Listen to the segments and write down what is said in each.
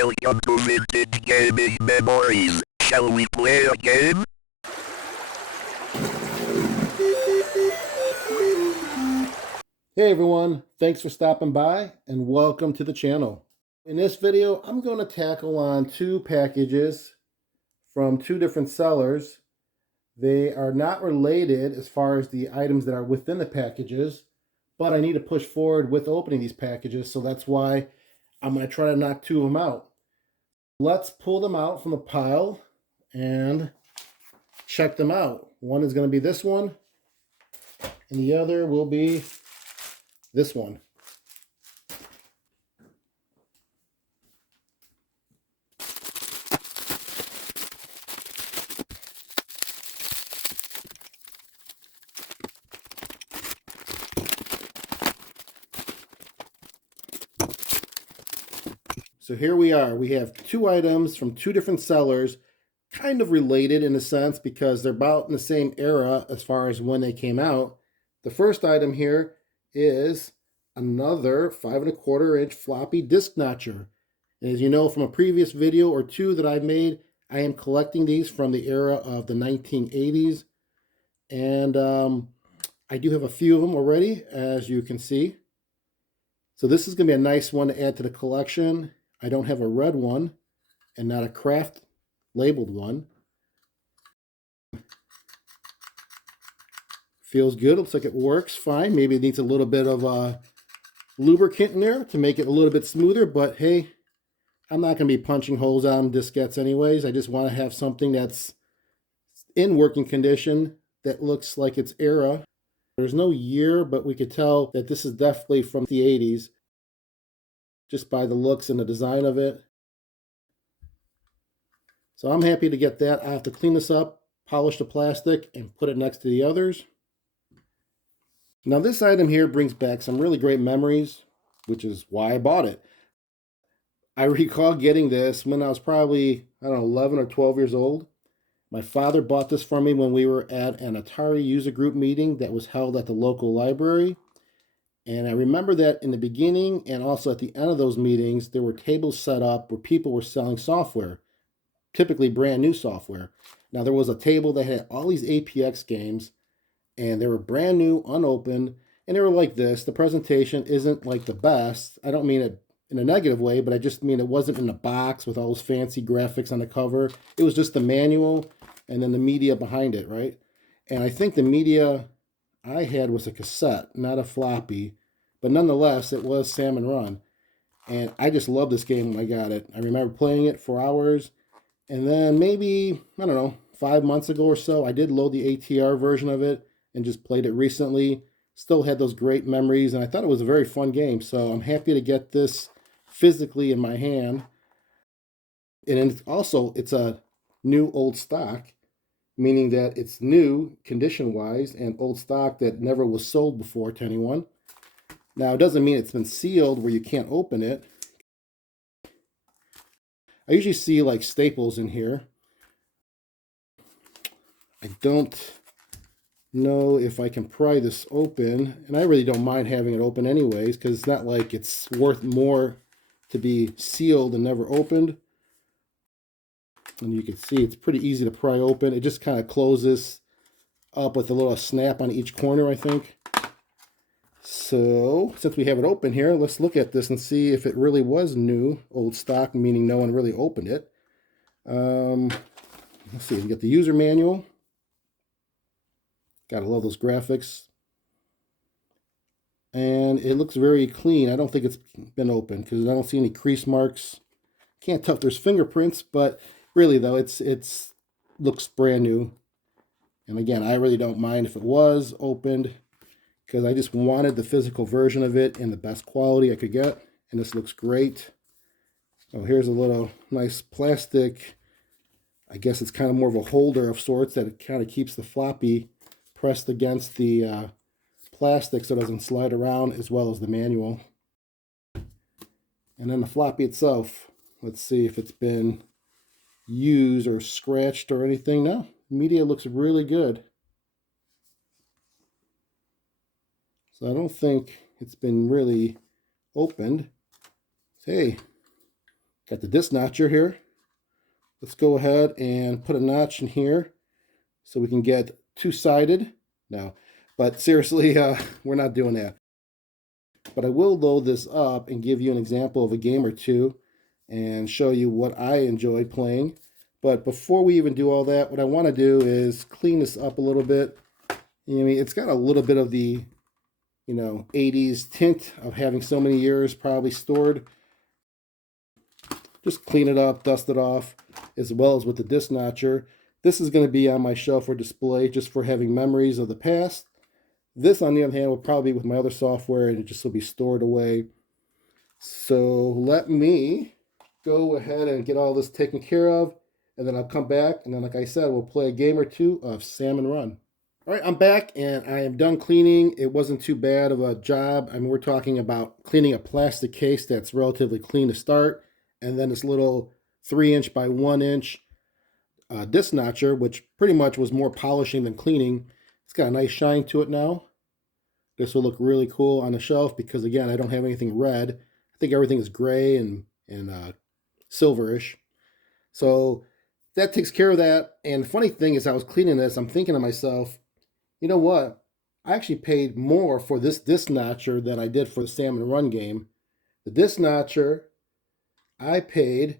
Welcome to Vintage Gaming Memories. Shall we play a game? Hey everyone, thanks for stopping by and welcome to the channel. In this video, I'm going to tackle on two packages from two different sellers. They are not related as far as the items that are within the packages, but I need to push forward with opening these packages, so that's why I'm going to try to knock two of them out. Let's pull them out from the pile and check them out. One is going to be this one, and the other will be this one. So here we are. We have two items from two different sellers, kind of related in a sense because they're about in the same era as far as when they came out. The first item here is another 5 1/4 inch floppy disk notcher. And as you know from a previous video or two that I've made, I am collecting these from the era of the 1980s. And I do have a few of them already, as you can see. So this is going to be a nice one to add to the collection. I don't have a red one and not a Kraft labeled one. Feels good. Looks like it works fine. Maybe it needs a little bit of lubricant in there to make it a little bit smoother, but hey, I'm not going to be punching holes on diskettes anyways. I just want to have something that's in working condition that looks like its era. There's no year, but we could tell that this is definitely from the 80s just by the looks and the design of it. So I'm happy to get that. I have to clean this up, polish the plastic, and put it next to the others. Now this item here brings back some really great memories, which is why I bought it. I recall getting this when I was probably, 11 or 12 years old. My father bought this for me when we were at an Atari user group meeting that was held at the local library. And I remember that in the beginning and also at the end of those meetings, there were tables set up where people were selling software, typically brand new software. Now there was a table that had all these APX games and they were brand new, unopened, and they were like this. The presentation isn't like the best. I don't mean it in a negative way, but I just mean it wasn't in a box with all those fancy graphics on the cover. It was just the manual and then the media behind it, right? And I think the media I had was a cassette, not a floppy, but nonetheless, it was Salmon Run. And I just loved this game when I got it. I remember playing it for hours. And then maybe, 5 months ago or so, I did load the ATR version of it and just played it recently. Still had those great memories, and I thought it was a very fun game. So I'm happy to get this physically in my hand. And it's a new old stock, meaning that it's new condition-wise and old stock that never was sold before to anyone. Now, it doesn't mean it's been sealed where you can't open it. I usually see like staples in here. I don't know if I can pry this open, and I really don't mind having it open anyways because it's not like it's worth more to be sealed and never opened. And you can see it's pretty easy to pry open. It just kind of closes up with a little snap on each corner, I think. So since we have it open here, let's look at this and see if it really was new old stock, meaning no one really opened it. Let's see, we got the user manual. Gotta love those graphics. And it looks very clean. I don't think it's been opened because I don't see any crease marks. Can't tell if there's fingerprints, but really though, it's looks brand new. And again, I really don't mind if it was opened because I just wanted the physical version of it in the best quality I could get. And this looks great. Oh, here's a little nice plastic. I guess it's kind of more of a holder of sorts that it kind of keeps the floppy pressed against the plastic so it doesn't slide around, as well as the manual. And then the floppy itself. Let's see if it's been used or scratched or anything. No, media looks really good. So I don't think it's been really opened. Hey, Got the disc notcher here. Let's go ahead and put a notch in here so we can get two-sided. No, but seriously, we're not doing that. But I will load this up and give you an example of a game or two and show you what I enjoy playing. But before we even do all that, what I want to do is clean this up a little bit. I mean, it's got a little bit of the, 80s tint of having so many years probably stored. Just clean it up, dust it off, as well as with the disc notcher. This is going to be on my shelf for display just for having memories of the past. This, on the other hand, will probably be with my other software and it just will be stored away. So let me go ahead and get all this taken care of, and then I'll come back, and then, like I said, we'll play a game or two of Salmon Run. All right, I'm back, and I am done cleaning. It wasn't too bad of a job. I mean, we're talking about cleaning a plastic case that's relatively clean to start, and then this little 3-inch by 1-inch disc notcher, which pretty much was more polishing than cleaning. It's got a nice shine to it now. This will look really cool on the shelf because, again, I don't have anything red. I think everything is gray and silverish. So that takes care of that. And the funny thing is, I was cleaning this, I'm thinking to myself, you know what? I actually paid more for this disc notcher than I did for the Salmon Run game. The disc notcher, I paid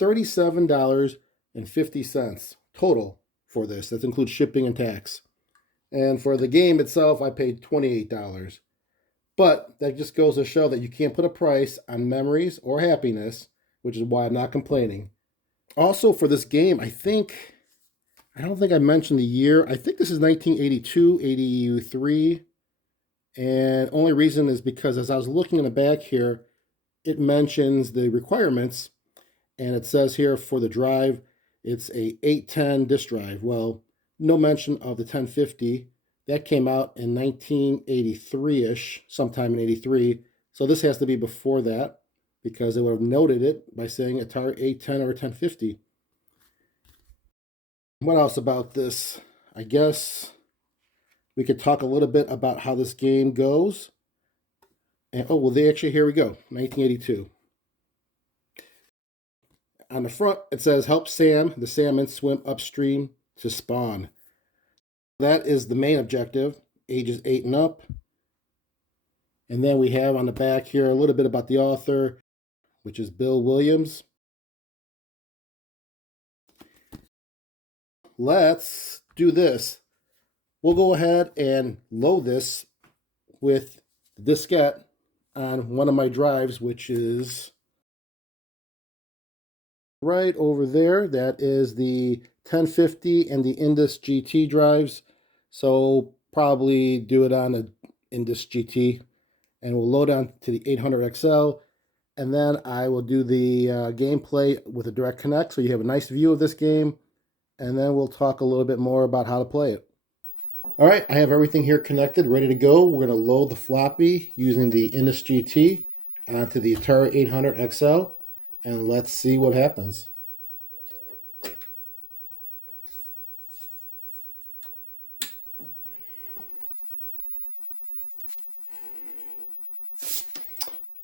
$37.50 total for this. That includes shipping and tax. And for the game itself, I paid $28. But that just goes to show that you can't put a price on memories or happiness, which is why I'm not complaining. Also, for this game, I don't think I mentioned the year. I think this is 1982, 83. And only reason is because as I was looking in the back here, it mentions the requirements. And it says here for the drive, it's a 810 disk drive. Well, no mention of the 1050. That came out in 1983-ish, sometime in 83. So this has to be before that because they would have noted it by saying Atari 810 or 1050. What else about this? I guess we could talk a little bit about how this game goes. And oh, well, here we go, 1982. On the front, it says, help Sam, the salmon, swim upstream to spawn. That is the main objective, ages 8 and up. And then we have on the back here a little bit about the author, which is Bill Williams. Let's do this. We'll go ahead and load this with the diskette on one of my drives, which is right over there. That is the 1050 and the Indus GT drives. So probably do it on the Indus GT, and we'll load on to the 800 XL, and then I will do the gameplay with a direct connect so you have a nice view of this game, and then we'll talk a little bit more about how to play it. All right, I have everything here connected, ready to go. We're going to load the floppy using the Indus GT onto the Atari 800 XL, and let's see what happens.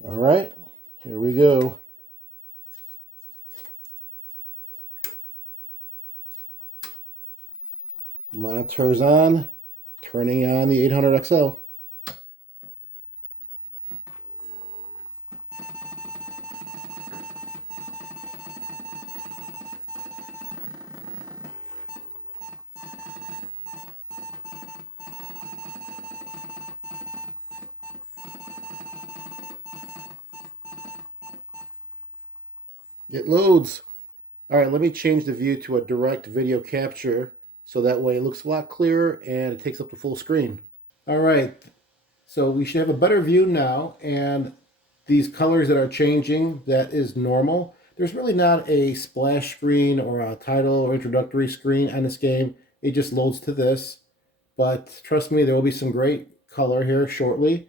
All right, here we go. Monitor's on, turning on the 800 XL. It loads. All right, let me change the view to a direct video capture so that way it looks a lot clearer and it takes up the full screen. All right, so we should have a better view now, and these colors that are changing, that is normal. There's really not a splash screen or a title or introductory screen on this game. It just loads to this, but trust me, there will be some great color here shortly.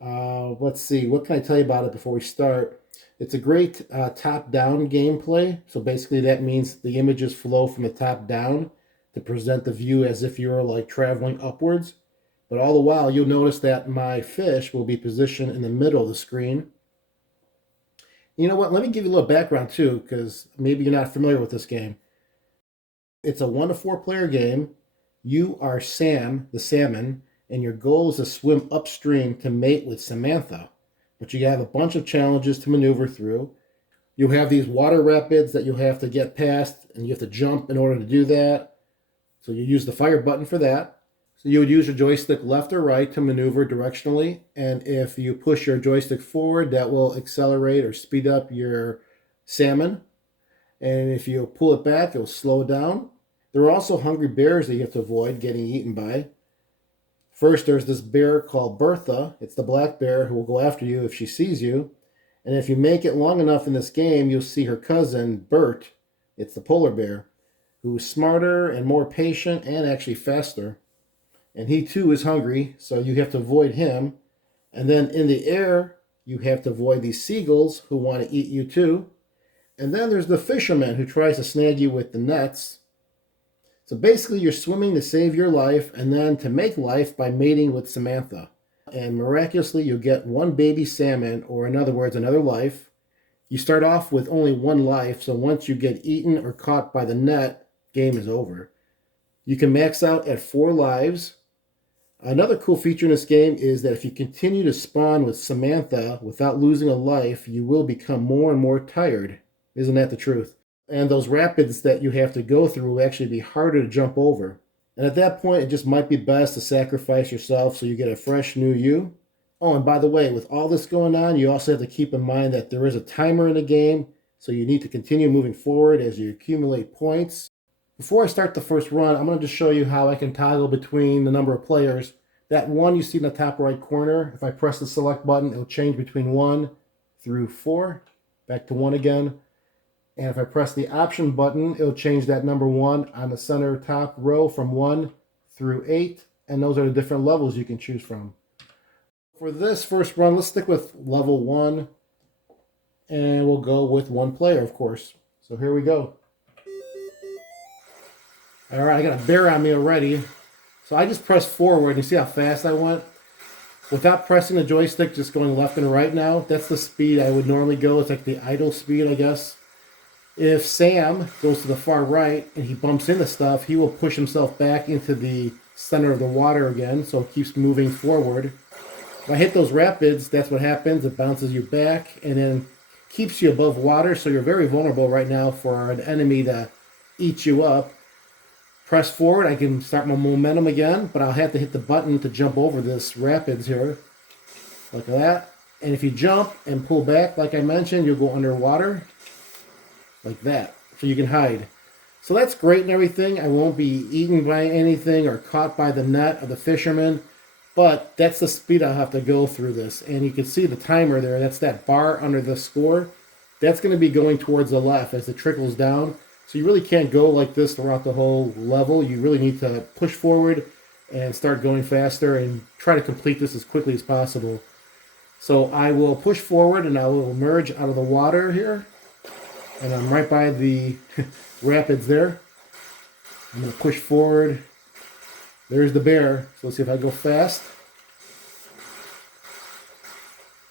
Let's see, what can I tell you about it before we start? It's a great top-down gameplay. So basically that means the images flow from the top down to present the view as if you were like traveling upwards. But all the while, you'll notice that my fish will be positioned in the middle of the screen. You know what? Let me give you a little background too, because maybe you're not familiar with this game. It's a 1 to 4 player game. You are Sam, the salmon, and your goal is to swim upstream to mate with Samantha. But you have a bunch of challenges to maneuver through. You have these water rapids that you have to get past, and you have to jump in order to do that. So you use the fire button for that. So you would use your joystick left or right to maneuver directionally. And if you push your joystick forward, that will accelerate or speed up your salmon. And if you pull it back, it'll slow down. There are also hungry bears that you have to avoid getting eaten by. First, there's this bear called Bertha. It's the black bear who will go after you if she sees you. And if you make it long enough in this game, you'll see her cousin, Bert. It's the polar bear, who's smarter and more patient and actually faster. And he too is hungry, so you have to avoid him. And then in the air, you have to avoid these seagulls who want to eat you too. And then there's the fisherman who tries to snag you with the nets. So basically, you're swimming to save your life and then to make life by mating with Samantha. And miraculously, you'll get one baby salmon, or in other words, another life. You start off with only one life, so once you get eaten or caught by the net, game is over. You can max out at 4 lives. Another cool feature in this game is that if you continue to spawn with Samantha without losing a life, you will become more and more tired. Isn't that the truth? And those rapids that you have to go through will actually be harder to jump over. And at that point, it just might be best to sacrifice yourself so you get a fresh new you. Oh, and by the way, with all this going on, you also have to keep in mind that there is a timer in the game, so you need to continue moving forward as you accumulate points. Before I start the first run, I'm going to just show you how I can toggle between the number of players. That 1 you see in the top right corner, if I press the select button, it'll change between 1 through 4, back to 1 again. And if I press the option button, it'll change that number 1 on the center top row from 1 through 8. And those are the different levels you can choose from. For this first run, let's stick with level 1. And we'll go with 1 player, of course. So here we go. All right, I got a bear on me already. So I just pressed forward. You see how fast I went? Without pressing the joystick, just going left and right now. That's the speed I would normally go. It's like the idle speed, I guess. If Sam goes to the far right and he bumps into stuff, he will push himself back into the center of the water again, so it keeps moving forward. If I hit those rapids, that's what happens. It bounces you back and then keeps you above water, so you're very vulnerable right now for an enemy to eat you up. Press forward, I can start my momentum again, but I'll have to hit the button to jump over this rapids here, like that. And if you jump and pull back, like I mentioned, you'll go underwater. Like that, so you can hide. So that's great and everything. I won't be eaten by anything or caught by the net of the fisherman, but that's the speed I'll have to go through this. And you can see the timer there. That's that bar under the score. That's going to be going towards the left as it trickles down. So you really can't go like this throughout the whole level. You really need to push forward and start going faster and try to complete this as quickly as possible. So I will push forward and I will emerge out of the water here. And I'm right by the rapids there. I'm going to push forward. There's the bear. So let's see if I go fast.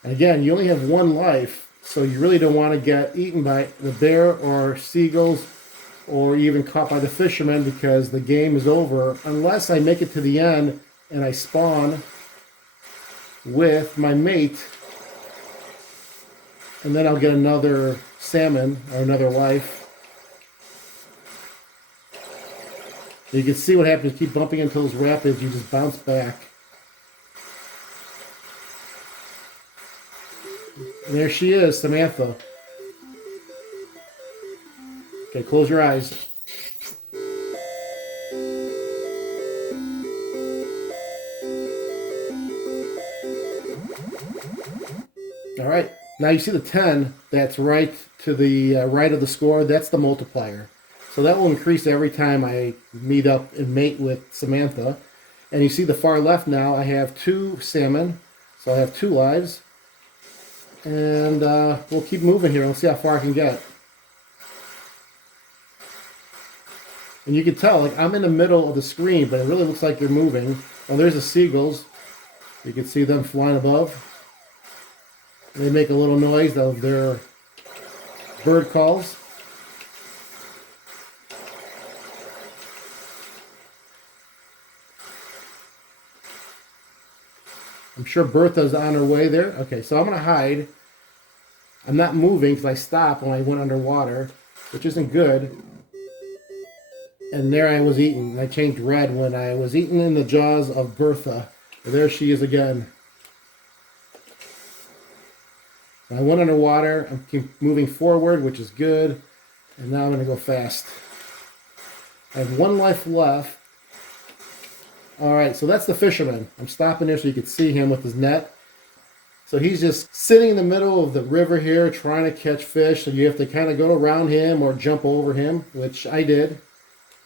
And again, you only have 1 life, so you really don't want to get eaten by the bear or seagulls or even caught by the fishermen because the game is over unless I make it to the end and I spawn with my mate. And then I'll get another salmon or another life. You can see what happens. Keep bumping into those rapids, you just bounce back. And there she is, Samantha. Okay, close your eyes. All right. Now you see the 10 that's right to the right of the score. That's the multiplier. So that will increase every time I meet up and mate with Samantha. And you see the far left now, I have 2 salmon. So I have 2 lives. And we'll keep moving here. Let's see how far I can get. And you can tell, like, I'm in the middle of the screen, but it really looks like they're moving. Oh, there's the seagulls. You can see them flying above. They make a little noise of their bird calls. I'm sure Bertha's on her way there. Okay, so I'm going to hide. I'm not moving because I stopped when I went underwater, which isn't good. And there I was eaten. I changed red when I was eaten in the jaws of Bertha. There she is again. I went underwater. I'm keep moving forward, which is good. And now I'm going to go fast. I have 1 life left. Alright, so that's the fisherman. I'm stopping there so you can see him with his net. So he's just sitting in the middle of the river here trying to catch fish. So you have to kind of go around him or jump over him, which I did.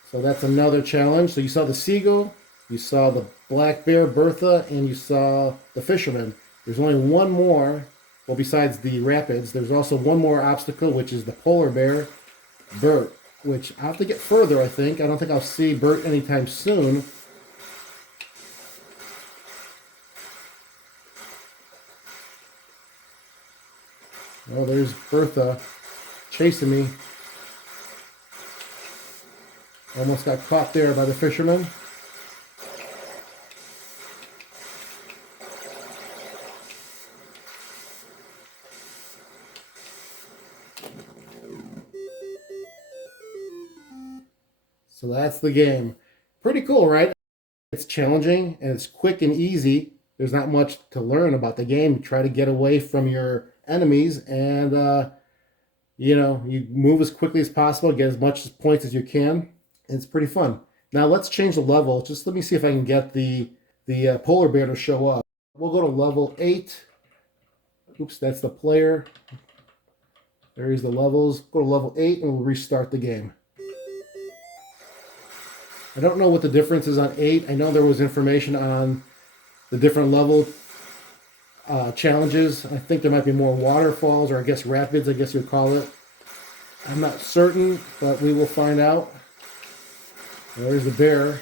So that's another challenge. So you saw the seagull, you saw the black bear, Bertha, and you saw the fisherman. There's only one more, well, besides the rapids, there's also one more obstacle, which is the polar bear, Bert, which I'll have to get further, I think. I don't think I'll see Bert anytime soon. Oh, there's Bertha chasing me. Almost got caught there by the fisherman. So that's the game. Pretty cool, right? It's challenging and it's quick and easy. There's not much to learn about the game. Try to get away from your enemies and you move as quickly as possible, get as much points as you can. And it's pretty fun. Now let's change the level. Just let me see if I can get the polar bear to show up. We'll go to level 8. Oops, that's the player. There's the levels. Go to level 8 and we'll restart the game. I don't know what the difference is on 8. I know there was information on the different level challenges. I think there might be more waterfalls, or I guess rapids, I guess you'd call it. I'm not certain, but we will find out. There's the bear.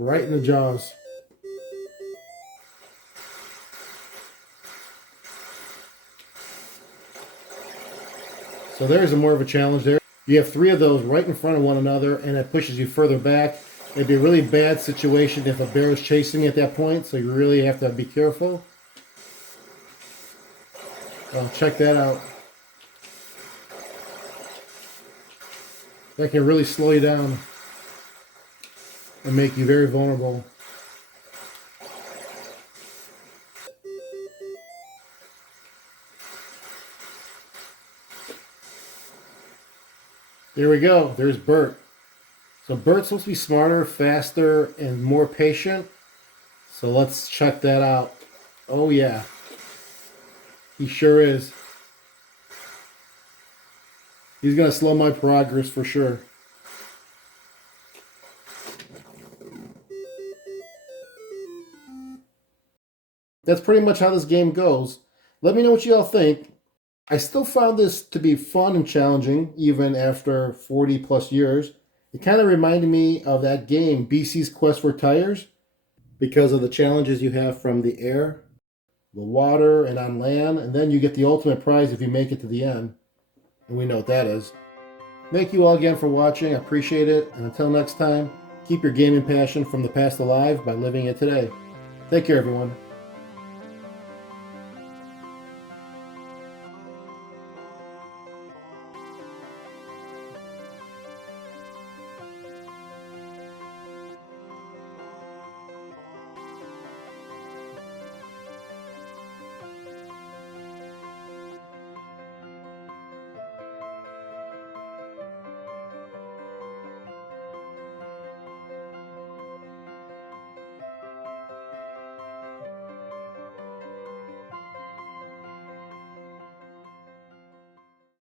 Right in the jaws. So there's more of a challenge there. You have 3 of those right in front of one another, and it pushes you further back. It'd be a really bad situation if a bear is chasing you at that point, so you really have to be careful. Well, check that out. That can really slow you down and make you very vulnerable. There we go. There's Bert. So Bert's supposed to be smarter, faster, and more patient. So let's check that out. Oh yeah. He sure is. He's going to slow my progress for sure. That's pretty much how this game goes. Let me know what you all think. I still found this to be fun and challenging, even after 40 plus years. It kind of reminded me of that game, BC's Quest for Tires, because of the challenges you have from the air, the water, and on land, and then you get the ultimate prize if you make it to the end. And we know what that is. Thank you all again for watching. I appreciate it. And until next time, keep your gaming passion from the past alive by living it today. Take care, everyone.